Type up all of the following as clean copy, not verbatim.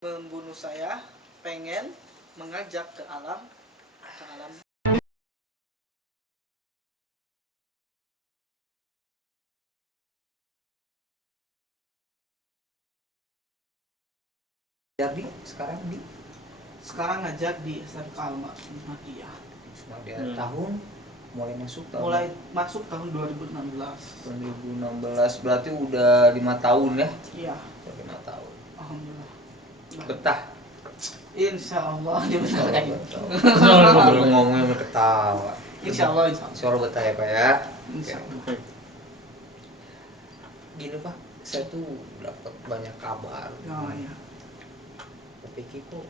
membunuh saya, pengen mengajak ke alam jadi sekarang ngajak di SMK Al-Muhammadiyah. tahun mulai masuk tahun 2016. 2016 berarti udah 5 tahun ya? Iya. Udah 5 tahun. Alhamdulillah. Betah? Insya Allah dia betah lagi. Belum ngomongin ketawa. Insya Allah. Insya Allah betah ya Pak ya? Insya Allah. Gini Pak, saya tuh dapat banyak kabar. Oh iya. Tapi kok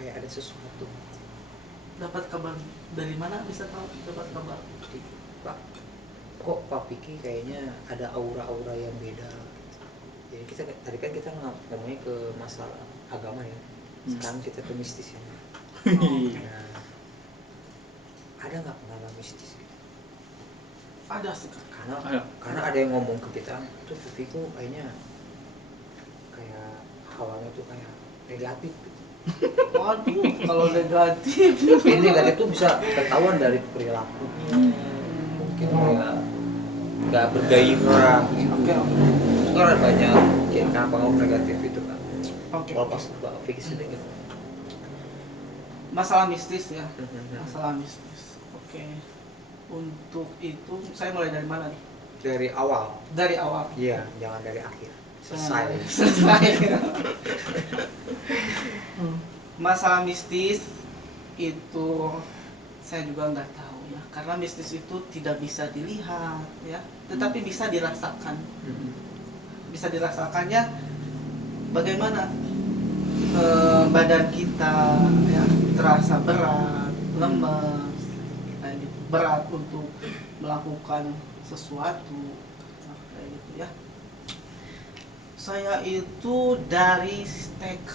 kayak ada sesuatu. Dapat kabar dari mana bisa tahu dapat kabar? Pak, kok Pak Piki kayaknya ada aura-aura yang beda. Jadi tadi kan kita ngomongnya ke masalah agama ya. Sekarang kita ke mistis ya. Nah, ada nggak pengalaman mistis? Ada sekali. Karena ada yang ngomong ke kita tuh Piki kayaknya kayak hawanya tuh kayak negatif. Waduh, kalau negatif. Ini negatif tuh bisa ketahuan dari perilakunya. Mungkin kayak nggak bergairah. Oke. Kan banyak yang pengaruh negatif itu kan. Oke. Kalau pas Vicky sedikit. Masalah mistis ya. Masalah mistis. Oke. Untuk itu saya mulai dari mana nih? Dari awal. Dari awal. Iya, jangan dari akhir. Selesai. Masalah mistis itu saya juga nggak tahu ya, karena mistis itu tidak bisa dilihat ya, tetapi bisa dirasakan. Bisa dirasakannya bagaimana badan kita ya terasa berat, lemes, kayak gitu, berat untuk melakukan sesuatu kayak gitu ya. Saya itu dari TK.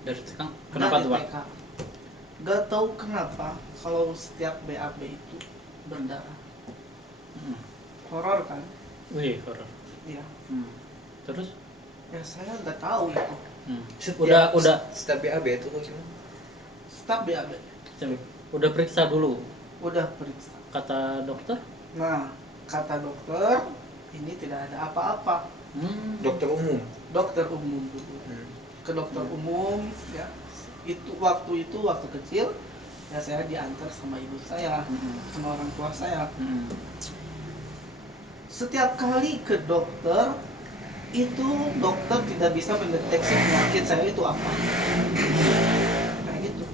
Dari TK? Kenapa tuh Pak? TK. Gak tahu kenapa kalau setiap BAB itu berdarah. Horor kan? Wih, horor. Iya. Terus? Ya saya nggak tahu itu. Udah. Setiap BAB itu gimana? Setiap BAB. Udah periksa dulu. Udah periksa. Kata dokter? Nah, kata dokter ini tidak ada apa-apa. Dokter umum. Dokter umum dulu. Ke dokter umum ya. Waktu kecil ya saya diantar sama ibu saya, sama orang tua saya. Setiap kali ke dokter itu dokter tidak bisa mendeteksi penyakit saya itu apa. Kayak gitu.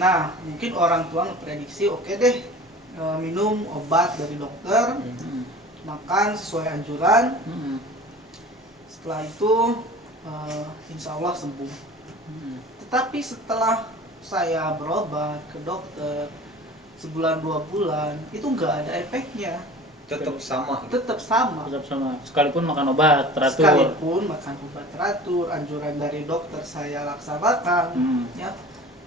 Nah, mungkin orang tua ngeprediksi oke deh, minum obat dari dokter, makan sesuai anjuran. Setelah itu insya Allah sembuh. Tetapi setelah saya berobat ke dokter sebulan 2 bulan itu nggak ada efeknya. Tetap sama. Sekalipun makan obat teratur. Anjuran dari dokter saya laksanakan. Ya,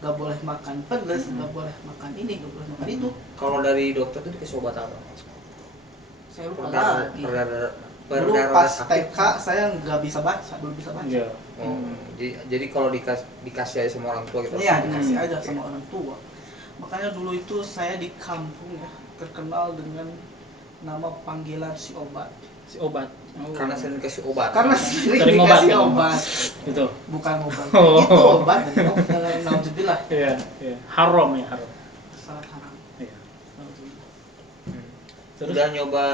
nggak boleh makan pedas, nggak boleh makan ini, nggak boleh makan itu. Kalau dari dokter itu dikasih obat apa? Saya lupa lagi. Dulu pas TK saya belum bisa baca. Iya. Jadi kalau dikasih aja sama orang tua gitu. Iya, dikasih aja sama orang tua. Makanya dulu itu saya di kampung ya terkenal dengan nama panggilan si obat. Si obat. Karena sering dikasih obat. Karena sering obat, dikasih kan? obat. Itu. Bukan obat. Itu obat dan nauzubillah. Iya. Haram. Salah haram. Iya. Terus udah nyoba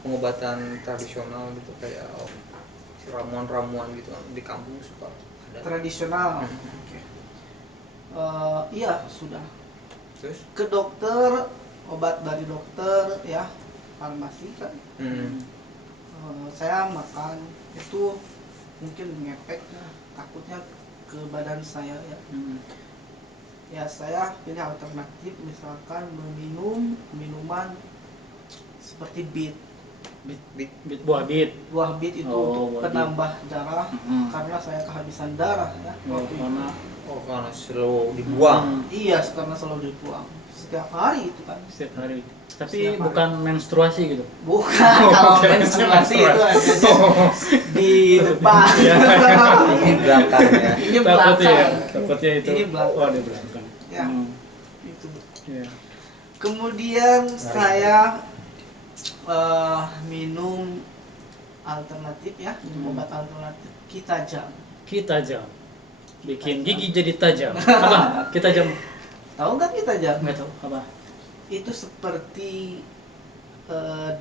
pengobatan tradisional gitu kayak ramuan-ramuan gitu di kampung suka ada. Tradisional. Oke. Iya, sudah. Terus Ke dokter, obat dari dokter ya, farmasi kan. Saya makan itu mungkin ngefek ya, takutnya ke badan saya ya. Ya saya pilih alternatif, misalkan meminum minuman seperti bit Buah bit itu Oh, untuk penambah darah karena saya kehabisan darah ya waktu itu. karena selalu dibuang. Iya, karena selalu dibuang setiap hari itu kan. setiap hari. Tapi Setiap hari. bukan menstruasi gitu. Bukan, kalau Oke. menstruasi itu adanya di depan. Iya. Ini belakang ya. Ini Takutnya ya, belakang. takutnya itu. Ini belakang. Oh, di belakang. Ya. Hmm. Itu. Iya. Kemudian saya minum alternatif ya, minum obat alternatif Kitajam. Kita jam. Bikin gigi jadi tajam. Apa? Kita jam. Tahu nggak Kitajam? Nggak tahu apa. Itu seperti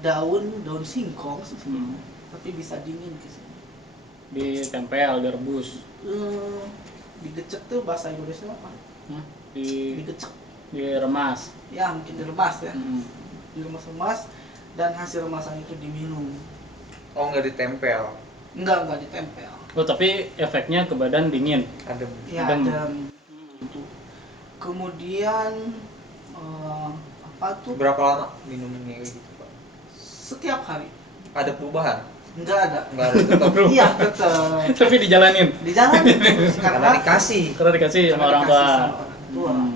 daun singkong, Hmm. tapi bisa dingin ke sini. Ditempel, direbus. Digecek tuh bahasa Indonesia apa? Hmm. Di Digecek. diremas. Ya mungkin diremas ya, Hmm. diremas-remas dan hasil remasan itu diminum. Oh, nggak ditempel. Enggak ditempel. Oh, tapi efeknya ke badan dingin. Ada. Ya Adem. ada itu. Kemudian apa tuh? Berapa lama minumnya gitu, Pak? Setiap hari. Ada perubahan? Enggak ada. Enggak ada tetap. Iya tetap. Tapi dijalanin. Di jalan Karena dikasih. Karena dikasih sama orang tua. dikasih sama orang tua. Hmm.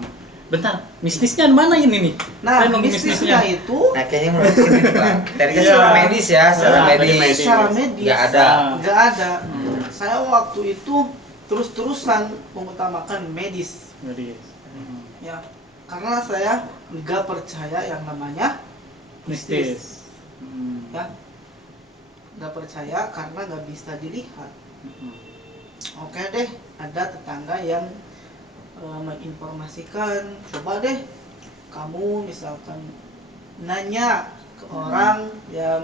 Bentar, mistisnya mana ini nih? Nah, Saya nunggu mistisnya itu Nah, kayaknya mulai sini nih, Pak. Tadi kan Iya. secara medis ya, secara Nah, tadi medis. medis. secara medis Nggak ada. nggak ada. Saya waktu itu terus-terusan mengutamakan medis Jadi, ya, karena saya nggak percaya yang namanya mistis. Hmm. ya, nggak percaya karena nggak bisa dilihat. Hmm. Oke deh, ada tetangga yang menginformasikan, coba deh kamu misalkan nanya ke orang yang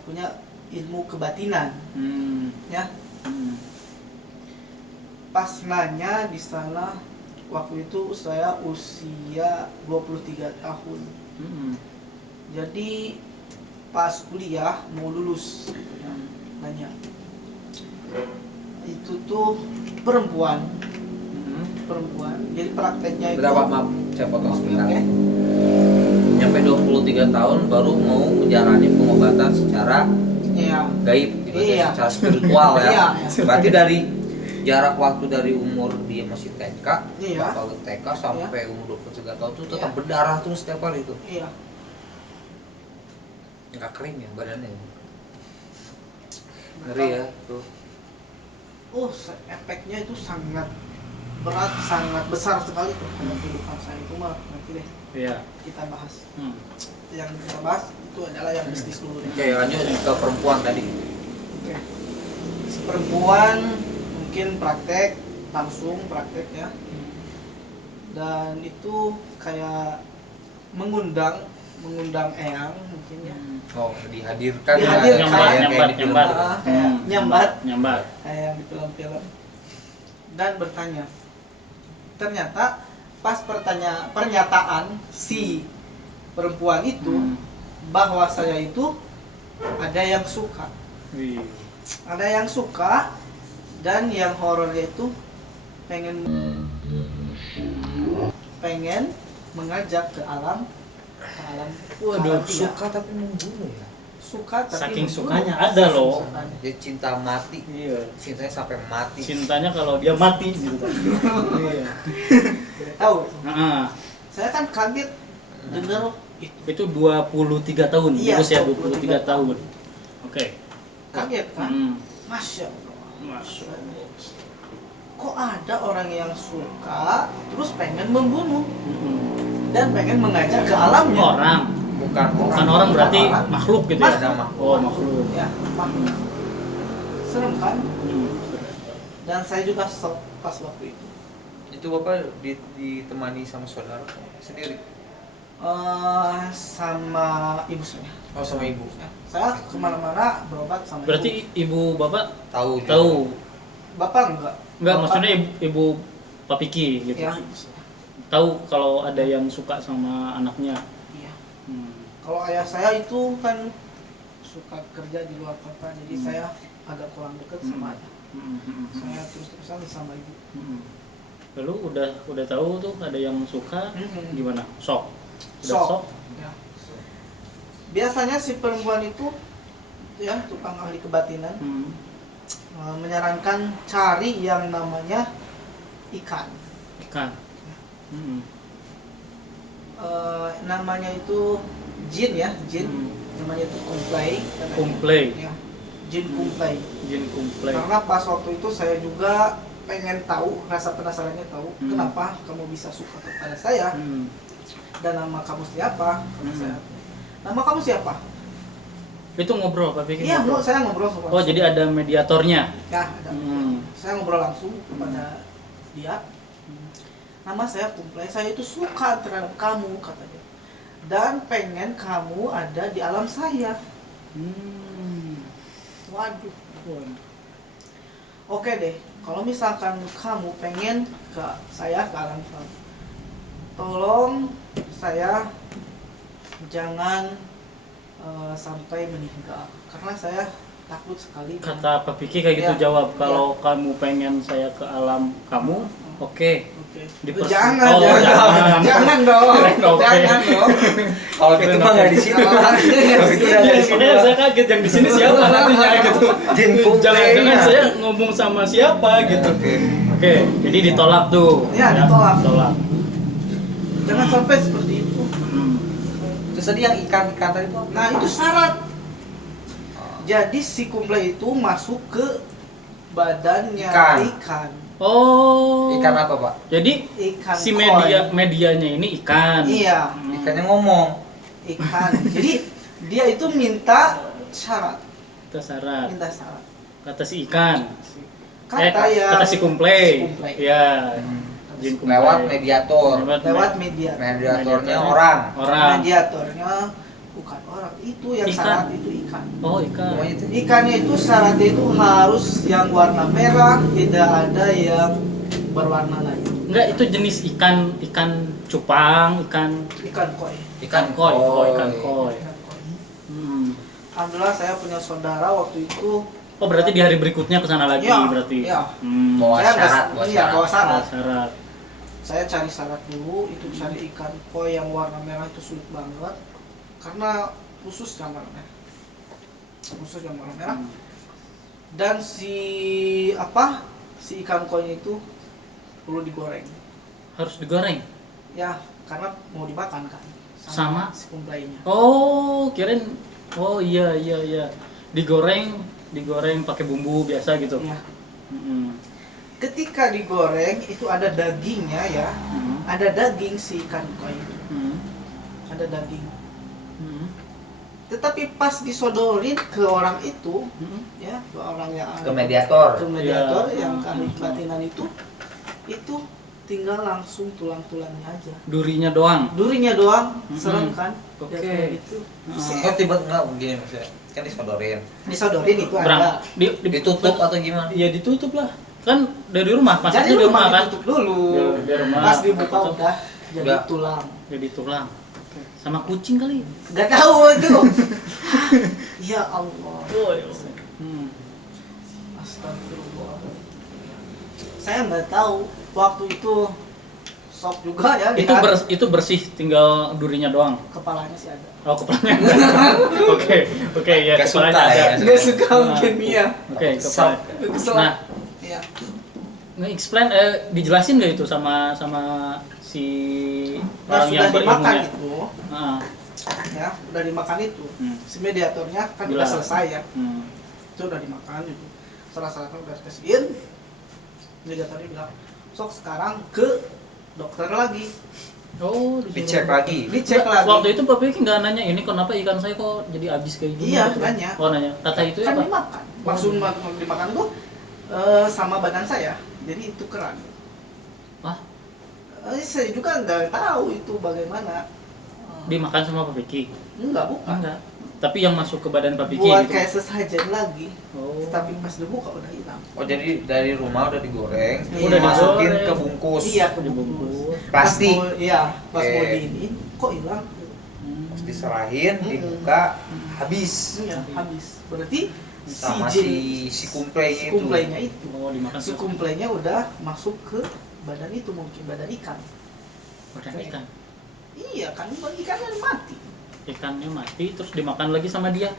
punya ilmu kebatinan, Hmm. ya. Hmm. Pas nanya di sana, waktu itu saya usia 23 tahun. Hmm. Jadi pas kuliah mau lulus, ya, nanya. Itu tuh perempuan. Jadi prakteknya itu Berapa, maaf? Saya potong sebentar. Oke. Nyampe 23 tahun baru mau menjalani pengobatan secara ya, gaib, gitu, Iya. secara spiritual ya. Iya. Berarti dari jarak waktu dari umur dia masih TK, Iya. bakal ke TK sampai umur 23 tahun itu tetap berdarah terus setiap hari itu. iya. Nggak kering ya badannya. Ngeri ya tuh. Efeknya itu sangat berat, sangat besar sekali tuh dalam kehidupan saya itu mah. Nanti deh Iya. kita bahas. Hmm. Yang kita bahas itu adalah yang bisnis dulu deh. Oke, lanjut ke perempuan tadi. Oke. Si perempuan mungkin praktek langsung praktek ya, dan itu kayak mengundang eyang mungkin ya. Oh, dihadirkan Dihadirkan. Nyambat, di film. nyambat. Kayak nyambat Nyambat. kayak yang di film-film, dan bertanya. Ternyata pas pernyataan si perempuan itu Hmm. bahwa saya itu ada yang suka. Wih. Ada yang suka, dan yang horornya itu pengen mengajak ke alam Waduh, alam dia. Suka tapi membunuh ya. Suka tapi Saking membunuh. sukanya ada loh. Sukanya. Dia cinta mati. Iya. Cintanya sampai mati. Cintanya kalau dia mati gitu. Iya. Tidak tahu. Nah, Saya kan kaget dengar itu. itu 23 tahun, Iya, usia 23 23 tahun. Oke. Kaget kan? Hmm. Masya Allah. Masuk. Kok ada orang yang suka terus pengen membunuh Hmm. dan pengen mengajak ke alamnya? Orang, bukan orang berarti Orang. makhluk gitu ya. Ada makhluk. Oh, makhluk. Ya, makhluk. Serem kan? Hmm. Dan saya juga shock pas waktu itu. Itu Bapak ditemani sama saudara sendiri. Sama ibu saya. Oh, sama ibu. Ya, saya kemana-mana berobat sama Berarti ibu bapak Tahu juga. tahu? Bapak enggak? Enggak, Bapak- maksudnya ibu Pak Piki gitu. Ya, ibu saya. Tahu kalau ada yang suka sama anaknya. Iya. Hmm. Kalau ayah saya itu kan suka kerja di luar kota, jadi Hmm. saya agak kurang dekat sama ayah. Hmm. Saya terus-terusan sama ibu. Hmm. Lalu udah tahu tuh ada yang suka, Hmm. gimana? Sok. Udah Sok. sok. Ya. Biasanya si perempuan itu ya tukang ahli kebatinan Hmm. menyarankan cari yang namanya ikan. Ikan. Hmm. namanya itu jin ya, jin. Namanya itu kumplay. Kumplay. Ya, jin kumplay. Jin kumplay. Karena pas waktu itu saya juga pengen tahu, rasa penasarannya tahu kenapa kamu bisa suka kepada saya dan nama kamu siapa? Kata saya. Nama kamu siapa? Itu ngobrol, Pak Vicky? Iya, ngobrol. saya ngobrol sama. Oh, jadi ada mediatornya? Ya, ada. Saya ngobrol langsung kepada dia. Nama saya Kumplay, saya itu suka terhadap kamu, katanya. Dan pengen kamu ada di alam saya. Waduh. Oke deh, kalau misalkan kamu pengen ke saya ke alam saya, tolong saya jangan sampai meninggal, karena saya takut sekali. Kata Pak Vicky kayak gitu Ya. jawab, kalau kamu pengen saya ke alam kamu, oke. Jangan, Oh, jangan. jangan dong, Oke. jangan dong. Kalau gitu mah nggak di sini. Kalau gitu udah nggak di sini. Makanya saya kaget yang di sini siapa nantinya gitu. Jin kumplay. Jangan-jangan saya ngomong sama siapa gitu. Oke, jadi ditolak tuh. Ya, ditolak. Jangan Hmm. sampai seperti itu. Terus tadi yang ikan tadi itu apa? Nah, itu syarat. Jadi si Kumplay itu masuk ke badannya ikan. Oh. Ikan apa, Pak? Jadi Ikan si koi. medianya ini ikan. Iya, Ikannya ngomong. ikan. Jadi dia itu minta syarat, Kita syarat. minta syarat. Kata si ikan. Kata kata si Kumplay. si Kumplay. Ya. Jin Kumplay. Lewat mediator. Lewat media. Mediatornya orang. Orang. Mediatornya bukan orang, itu yang Ikan. syarat itu ikan. Oh, ikan. Pokoknya itu. Ikannya itu syaratnya itu harus yang warna merah, tidak ada yang berwarna lain. Enggak, itu jenis ikan cupang, ikan Koi. Ikan koi, koi. ikan koi. Ikan koi. Hmm. Alhamdulillah saya punya saudara waktu itu. Oh, berarti di hari berikutnya ke sana lagi Iya, berarti. iya. Hmm. Bawa Saya nggak- syarat, iya, bawa syarat. Oh, syarat. Saya cari syarat dulu, itu cari ikan koi yang warna merah itu sulit banget karena khusus yang warna merah. Khusus yang warna merah. Dan si ikan koi itu perlu digoreng. Harus digoreng. Ya, karena mau dimakan kan Sama? si kumplaynya. Oh, kirain. Oh, iya. Digoreng pakai bumbu biasa gitu. Ya. Hmm. Ketika digoreng itu ada dagingnya ya. Hmm. Ada daging si ikan koi itu. Hmm. Ada daging. Hmm. Tetapi pas disodorin ke orang itu, Hmm. ya, ke orang yang Ke mediator. ke mediator Ya. yang ke ahli kebatinan itu tinggal langsung tulang-tulangnya aja. Durinya doang. Durinya doang, Mm-mm. serem kan? Oke. Dia kayak gitu. Oh, tiba enggak begini maksudnya. Kan disodorin. Disodorin itu Berang. ada. Ditutup atau gimana? Iya, ditutup lah. Kan dari rumah, Jadi masaknya di rumah kan. ditutup dulu. Di rumah. Pas dibuka Tutup. udah jadi Udah. tulang. Jadi tulang. Sama kucing kali. Gak tahu itu. Ya Allah. Hmm. Astagfirullah. Saya nggak tahu waktu itu shock juga ya. lihat Itu bersih, tinggal durinya doang. kepalanya sih ada. Oh, kepalanya. Oke, ya Nggak kepalanya suka ada. ya. Nggak suka mungkin dia. Oke, kepala. Kesel. Nah, Iya. nge-explain dijelasin nggak itu sama si Nah, orang yang sudah dimakan berilmunya? itu, Ah, ya, udah dimakan itu. Hmm. Si mediatornya kan udah Jelas. selesai ya. hmm. Itu udah dimakan itu. Salah-salahnya udah kasihin. Mediatornya bilang, sok sekarang ke dokter lagi. Oh, Dicek lagi. Dicek lagi. Waktu itu Pak Vicky nggak nanya ini kenapa ikan saya kok jadi habis kayak gini? Iya, gitu. nanya. Oh, nanya. Kata itu Kan apa? dimakan. Maksud dimakan itu sama badan saya. Jadi itu keran. Wah, Saya juga nggak tahu itu bagaimana. dimakan sama Pak Vicky? Enggak, bukan. Enggak. Tapi yang masuk ke badan Pak Vicky Buat gitu. kayak sesajen lagi. Oh. Tapi pas dibuka udah hilang. Oh, jadi dari rumah udah digoreng, Iya. udah dimasukin digoreng. ke bungkus. Iya, Dibungkus. Plastik. Pas mau Oke. diinin, kok hilang? Hmm. Terus diserahin, Mm-mm. dibuka, habis. Iya, habis. Berarti Sama si si kumplaynya itu. kumplaynya itu. Oh, dimakan Si kumplaynya udah masuk ke badan itu, mungkin badan ikan. badan ikan. Iya, kan ikannya mati. Ikannya mati terus dimakan lagi sama dia.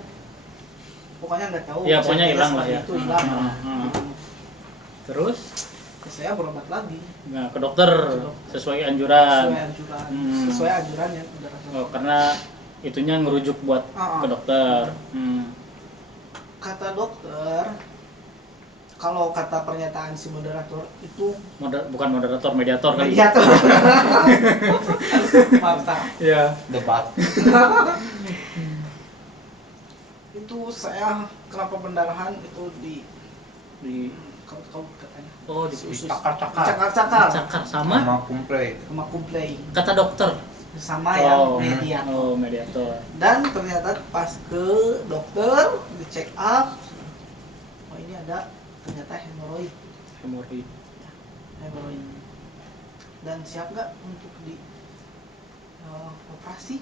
Pokoknya nggak tahu. Ya, pokoknya Saya hilang kira lah ya. seperti Itu hilang. Hmm. Terus ya saya berobat lagi Nah, ke dokter Ke dokter. sesuai anjuran. sesuai anjuran, Hmm. sesuai anjurannya moderator. Oh, karena itunya ngerujuk buat ke dokter. Kata dokter, kalau kata pernyataan si moderator itu Bukan moderator, mediator kali. mediator. Maaf, salah. Iya. Debat. Itu saya kenapa pendarahan itu di Di kau katanya oh, di usus. Cakar-cakar. Cakar-cakar cakar sama Sama kumple. sama kumplei kata dokter. sama yang mediator. Oh, mediator. Dan ternyata pas ke dokter di check up, oh ini ada ternyata hemoroid, Hemoroid. dan siap nggak untuk di operasi?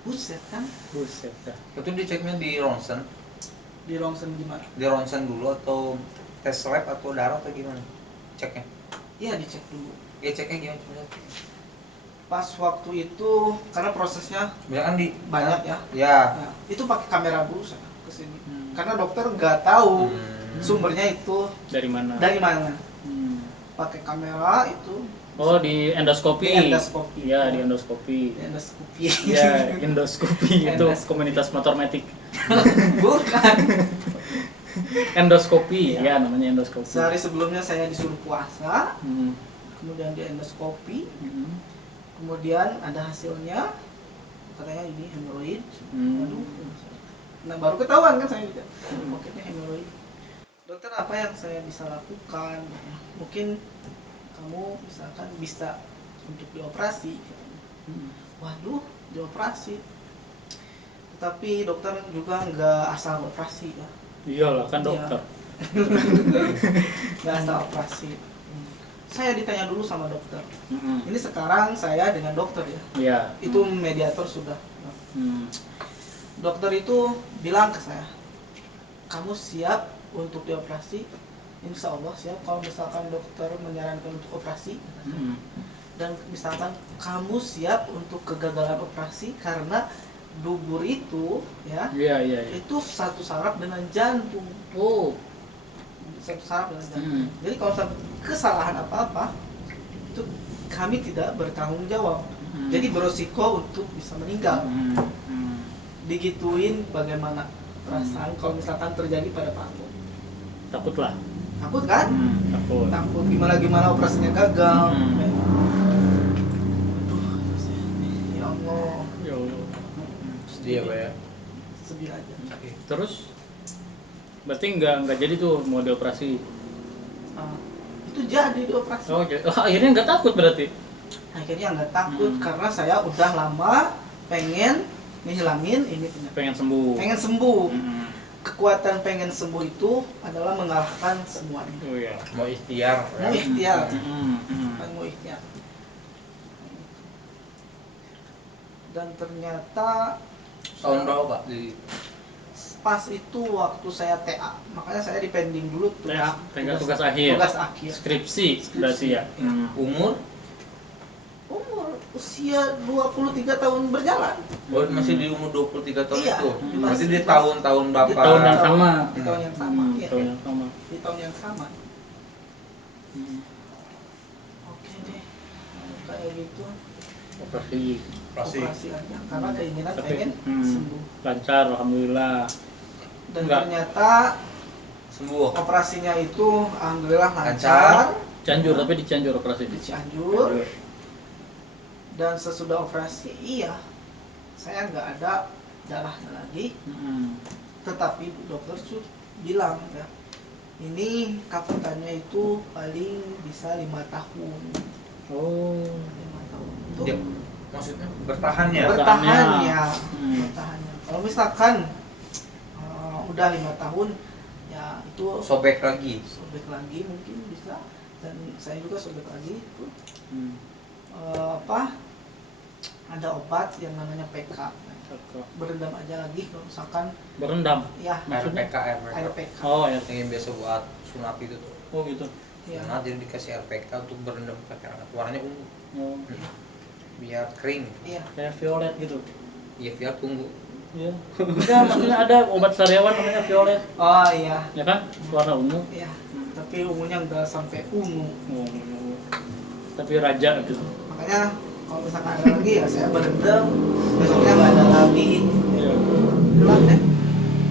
Buset kan, Buset dah. Itu diceknya di ronsen. di rongsen gimana? Di ronsen dulu atau tes lab atau darah atau gimana? Ceknya. Iya dicek dulu. Ya ceknya gimana? Coba. Pas waktu itu karena prosesnya Misalkan di banyak ya, Ya. nah, itu pakai kamera dulu saya kesini, karena dokter nggak tahu sumbernya itu Dari mana? dari mana. Hmm. Pakai kamera itu Oh, di endoskopi. Di endoskopi. Iya, di endoskopi. endoskopi. Iya, endoskopi itu Endoskopi. komunitas motor metik. Bukan. Endoskopi, Iya. ya namanya endoskopi. Sehari sebelumnya saya disuruh puasa, Hmm. kemudian di endoskopi, Hmm. kemudian ada hasilnya, katanya ini hemoroid. Hmm. Waduh. Nah baru ketahuan kan saya juga, oke ini hemoroid. Dokter apa yang saya bisa lakukan? Mungkin kamu misalkan bisa untuk dioperasi. Hmm. Waduh, dioperasi. Tetapi dokter juga nggak asal operasi ya. Iyalah kan Iya. dokter. Nggak asal operasi. Saya ditanya dulu sama dokter. Hmm. Ini sekarang saya dengan dokter ya. Iya. Itu mediator sudah. Hmm. Dokter itu bilang ke saya, kamu siap untuk dioperasi? Insya Allah siap. Kalau misalkan dokter menyarankan untuk operasi, Hmm. dan misalkan kamu siap untuk kegagalan operasi karena dubur itu ya Iya, iya, iya. itu satu saraf dengan jantung, Oh. satu saraf dengan jantung. Jadi kalau sampai kesalahan apa-apa itu kami tidak bertanggung jawab. Hmm. Jadi beresiko untuk bisa meninggal. Hmm. Hmm. Digituin bagaimana perasaan kalau misalkan terjadi pada Pak Anto? Takutlah. Takut kan? Takut. Takut gimana operasinya gagal. Hmm. Aduh, ya Allah, Ya Allah. Sedih ya, Pak ya. sedih aja. Terus berarti nggak jadi tuh mau dioperasi. Ah, itu jadi dioperasi. Oh, akhirnya nggak takut berarti. Akhirnya nggak takut Hmm. karena saya udah lama pengen ngehilangin ini penyakit. Pengen sembuh. Pengen sembuh. Hmm. Kekuatan pengen sembuh itu adalah mengalahkan semuanya. Oh iya. Mau ikhtiar. Mau ikhtiar. Hmm. Kan mau ikhtiar. Dan ternyata Tahun berapa, Pak? Di pas itu waktu saya TA, makanya saya dipending dulu TA, tugas akhir. Tugas akhir. Skripsi berarti ya. umur Umur usia 23 tahun berjalan. masih di umur 23 tahun Iya, itu. masih- Berarti di tahun-tahun Di berapa? Tahun yang sama. Di tahun yang sama. Hmm, Iya, tahun yang sama. di tahun yang sama. Hmm. Oke deh, kayak gitu. Operasi Operasi aja, karena keinginan Tapi, pengen hmm. sembuh. lancar, alhamdulillah. Dan Enggak. ternyata Sembuh. operasinya itu alhamdulillah Lancar. lancar Cianjur, tapi di Cianjur operasi. di Cianjur. Dan sesudah operasi iya, saya nggak ada darahnya lagi. Hmm. Tetapi dokter tuh bilang ya, ini kapatannya itu paling bisa 5 tahun. Oh. 5 tahun itu Dia, maksudnya bertahan ya? bertahan ya, Hmm. bertahan ya. Kalau misalkan udah 5 tahun ya itu Sobek lagi. sobek lagi mungkin bisa, dan saya juga sobek lagi itu Hmm. apa, ada obat yang namanya PK, berendam aja lagi kalau misalkan Berendam. ya Maksudnya? RPK, RPK. RPK Oh ya. Yang biasa buat sunat itu tuh. Oh gitu. ya. Sunat jadi dikasih RPK untuk berendam pakai anak. Warnanya ungu. Oh. Biar kering. Iya, Kayak violet gitu. Iya, biar tunggu. Iya. Enggak, maksudnya ada obat sariawan namanya violet, Oh iya, ya kan? Warna ungu. iya. Tapi ungunya udah sampai ungu. Oh, tapi raja gitu. Makanya kalau misalkan ada lagi ya saya berendam, besoknya nggak ada lagi. Iya. Itulah deh.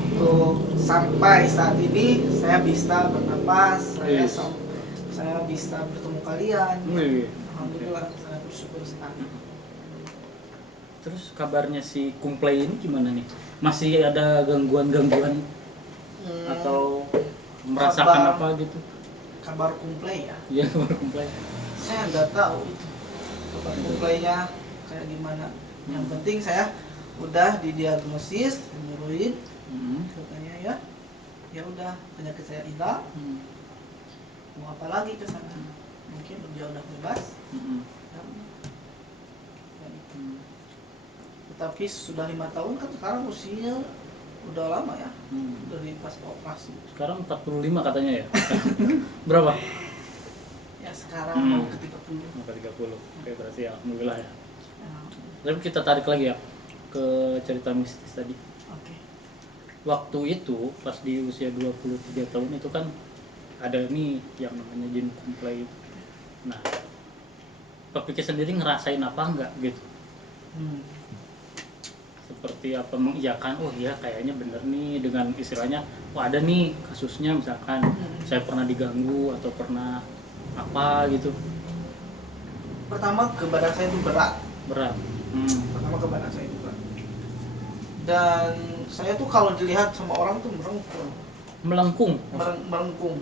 Untuk sampai saat ini saya bisa bernapas, Yes. saya bisa bertemu kalian. Wih. Alhamdulillah, saya bersyukur sekali. Terus kabarnya si Kumplay ini gimana nih? Masih ada gangguan-gangguan atau merasakan kabar- apa gitu? Kabar kumplay ya? Iya, kabar Kumplay. Saya nggak tahu itu kabar kumplaynya kayak gimana. Yang penting saya udah didiagnosis hemoroid, katanya ya udah penyakit saya hilang. Mau apa lagi ke sana? Mungkin dia udah bebas. Ya udah. Dan itu. Tetapi sudah 5 tahun kan sekarang usia udah lama ya, dari pas operasi. Sekarang 45 katanya ya? Berapa? Ya sekarang Hmm. mau ke 30. Sampai 30. Oke, berarti ya alhamdulillah ya. Ya, Tapi kita tarik lagi ya ke cerita mistis tadi. oke. Waktu itu pas di usia 23 tahun itu kan ada nih yang namanya jin Kumplay. Nah, Pak Piki sendiri ngerasain apa enggak gitu? Hmm. Seperti apa mengiyakan, oh iya kayaknya bener nih dengan istilahnya, oh ada nih kasusnya misalkan saya pernah diganggu atau pernah apa gitu. Pertama ke badan saya itu berat. Berat. Pertama ke badan saya itu berat. Dan saya tuh kalau dilihat sama orang tuh merengkung, Melengkung. merengkung.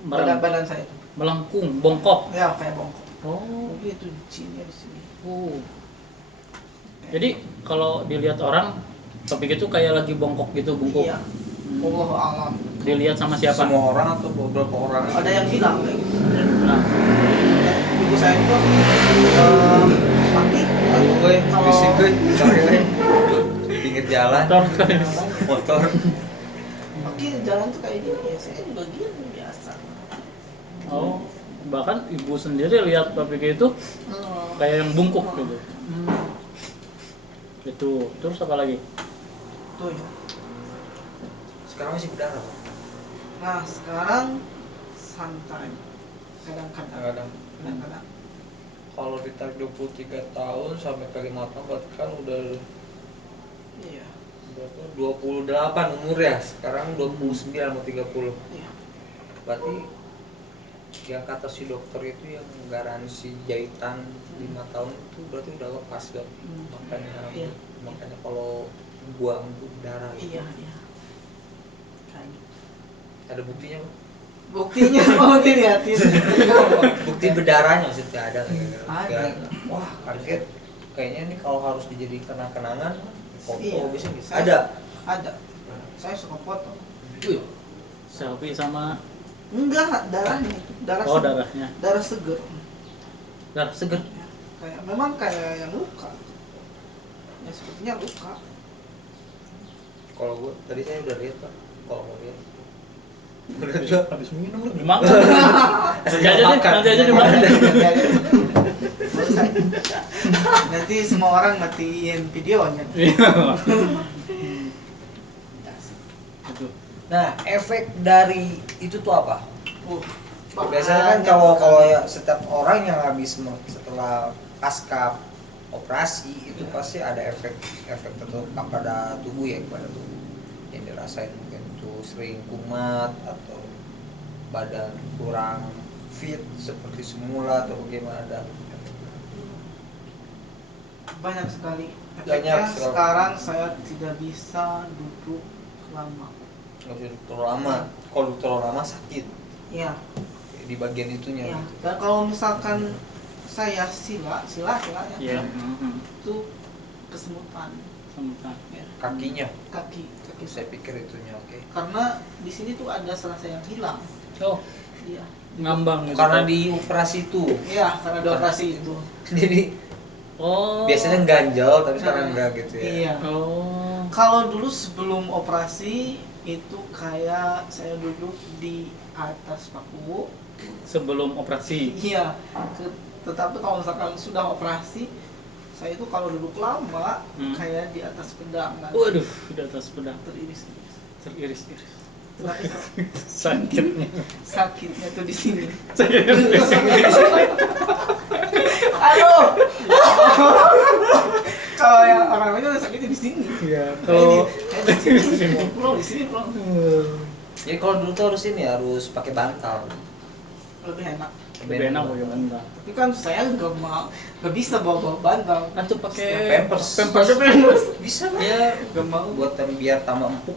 Mereng- Badan saya itu. Melengkung, bongkok. Ya kayak bongkok. Oh. Mungkin itu jinnya di sini. Oh. Jadi kalau dilihat orang, topik itu kayak lagi bongkok gitu, bungkuk. Iya. Wallahu a'lam. Dilihat sama siapa? Semua orang atau beberapa orang? Ada yang bilang kayak gitu. Nah, Ya, ibu saya itu pagi Aduh gue, bisik gue, sorry gue. Pinggir jalan, motor motor. pagi jalan tuh kayak gini ya, saya juga gini biasa. Oh, bahkan ibu sendiri lihat topik itu kayak yang bungkuk gitu. Itu. Terus apa lagi? Tuh ya. Sekarang masih berdarah. Nah sekarang santai. Kadang-kadang. Kadang-kadang. Kalau ditarik 23 tahun sampai ke 5 tahun berarti kan udah Iya. berapa? 28 umur ya. Sekarang 29 mau 30. Iya. Berarti yang kata si dokter itu yang garansi jahitan 5 tahun itu berarti udah lepas kan. Iya. Makanya kalau buang itu darah gitu. Iya. Kayak gitu. Ada buktinya Pak? Buktinya mau dilihatin. Bukti berdarahnya maksudnya ada kayak Ada. wah kaget kayaknya ini kalau harus dijadikan kenangan foto Iya. bisa gitu. Ada. Saya suka foto. Wih, selfie sama Enggak, darahnya. Darah oh seger. darahnya. Darah seger. Darah seger. Ya, kayak memang kayak yang luka. Ya sepertinya luka. Kalau gua tadi saya udah lihat Pak, kalau mau lihat udah juga Habis minum lu dimakan. Nanti aja dimakan. Nanti semua orang matiin videonya. Itu. nah efek dari itu tuh apa? Biasanya kan banyak kalau sekali. ya setiap orang yang habis setelah pasca operasi itu pasti ada efek tertentu pada tubuh ya, pada tubuh yang dirasain, mungkin tuh sering kumat atau badan kurang fit seperti semula atau bagaimana, ada banyak sekali. Banyak Efeknya sekali. sekarang saya tidak bisa duduk lama. nggak bisa terlalu lama. Kalau terlalu lama sakit Iya. di bagian itunya. Iya. Dan kalau misalkan saya sila ya, Iya. itu kesemutan Semutan. ya. Kakinya, kaki. saya pikir itunya oke. Karena di sini tuh ada selasa yang hilang. Oh, Iya. ngambang gitu. Karena Pak. di operasi itu, Iya, karena ada operasi itu. jadi Oh. biasanya ganjel tapi sekarang Nah, enggak gitu ya. Iya. Oh. Kalau dulu sebelum operasi itu kayak saya duduk di atas paku. Sebelum operasi. Iya. Tetapi kalau misalkan sudah operasi, Saya itu kalau duduk lama Hmm. kayak di atas pedang kan. Waduh, di atas pedang Teriris-iris. teriris-iris. Tetapi Sakitnya. sakitnya tuh di sini. Sakitnya. Aduh. Kalau yang orang lain udah sakitnya di sini. Iya, Kalau kalau di sini, pulau di sini pulau Jadi kalau dulu tuh harus pakai bantal. lebih enak. lebih enak pakai bantal. Tapi kan saya nggak bisa bawa bantal. Antum pakai Pampers. Pampers. Bisa lah ya, Gak mau. buat biar tambah empuk.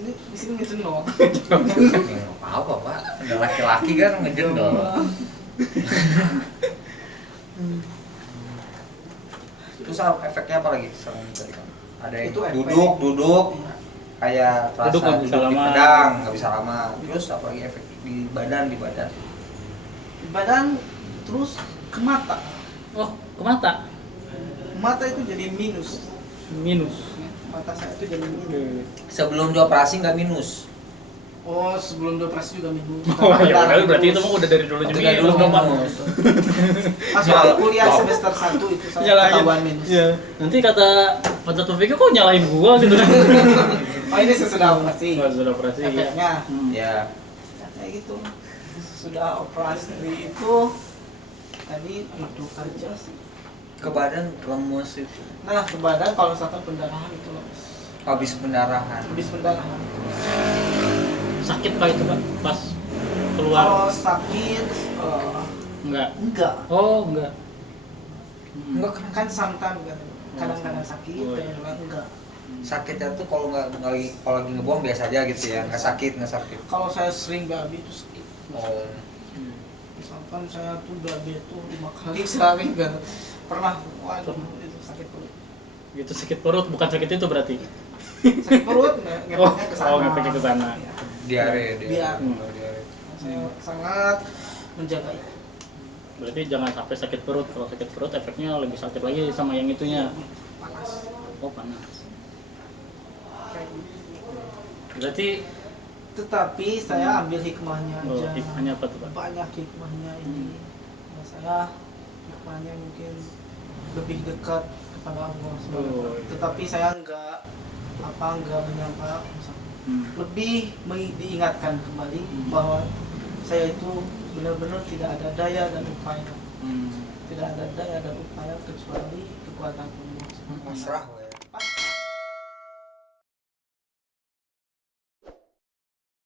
Di sini ngejendol. Ya, apa pak? Ada laki-laki kan ngejendol. Terus efeknya apa lagi selain tadi kan? Ada yang Itu efek. duduk Iya. kayak terasa Duduk nggak bisa duduk di lama. pedang nggak bisa lama. Terus apa lagi efek di badan Di badan terus ke mata. Oh, ke mata. Mata itu jadi minus. Minus. Mata saya itu jadi minus. Sebelum dioperasi nggak minus. Oh, sebelum dioperasi juga minus. Oh ya Darah udah, berarti itu terus. mah udah dari dulu Ketika dulu minus dong, Pak. minus. Pas waktu kuliah Wow. semester 1 itu saya Nyalain. ketahuan minus. Iya. Nanti kata Pak Taufik kok nyalain gua gitu. Oh, ini sesudah operasi. Oh, sudah operasi. Ya. Efeknya Ya. ya, kayak gitu. Sudah operasi itu tadi duduk aja sih. Ke badan lemes itu. Nah, ke badan kalau misalkan pendarahan itu loh. Habis pendarahan. Habis pendarahan. Sakit Pak itu, Pak, pas keluar. Kalau sakit Enggak. enggak. Oh, enggak. Enggak kan Kan sometimes kan. Kadang-kadang sakit, Oh, iya. kadang-kadang enggak. sakitnya tuh kalau kalau lagi ngebuang biasa aja gitu ya, nggak sakit. Kalau saya sering BAB itu sakit. Oh. Misalkan saya tuh BAB itu 5 kali sehari enggak pernah. Waduh, itu sakit perut. Gitu sakit perut, bukan sakit itu berarti. Sakit perut Oh, ngepeknya ke sana. oh, ngepeknya ke sana. Iya. Diare. Hmm. Oh, diare. Saya sangat menjaga itu. Berarti jangan sampai sakit perut. Kalau sakit perut efeknya lebih sakit lagi sama yang itunya. Panas. Oh, panas. Kayak gitu. Berarti Tetapi saya ambil hikmahnya oh, aja. hikmahnya apa tuh, Pak? Banyak hikmahnya ini. Ya, saya hikmahnya mungkin lebih dekat kepada Allah SWT. Oh, iya. Tetapi saya enggak menyangka lebih diingatkan kembali bahwa saya itu benar-benar tidak ada daya dan upaya. Tidak ada daya dan upaya kecuali kekuatan Allah. Pasrah we.